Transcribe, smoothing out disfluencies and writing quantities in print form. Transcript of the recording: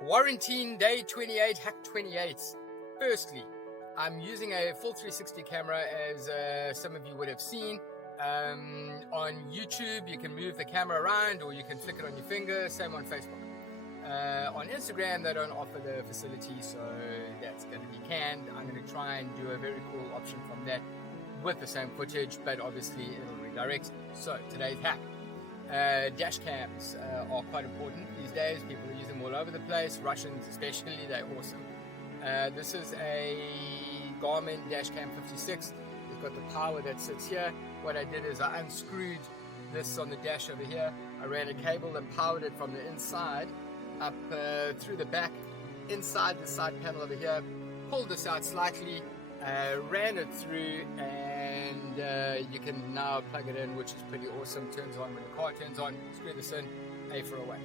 Quarantine day 28, hack 28. Firstly, I'm using a full 360 camera, as some of you would have seen. On YouTube, you can move the camera around or you can flick it on your finger, same on Facebook. On Instagram, they don't offer the facility, so that's going to be canned. I'm going to try and do a very cool option from that with the same footage, but obviously it'll redirect. So today's hack. Dash cams are quite important these days. People use them all over the place, Russians especially, they're awesome. This is a Garmin Dashcam 56. It's got the power that sits here. What I did is I unscrewed this on the dash over here. I ran a cable and powered it from the inside up through the back, inside the side panel over here, pulled this out slightly, ran it through, and you can now plug it in, which is pretty awesome. Turns on when the car turns on. Screw this in, A for away.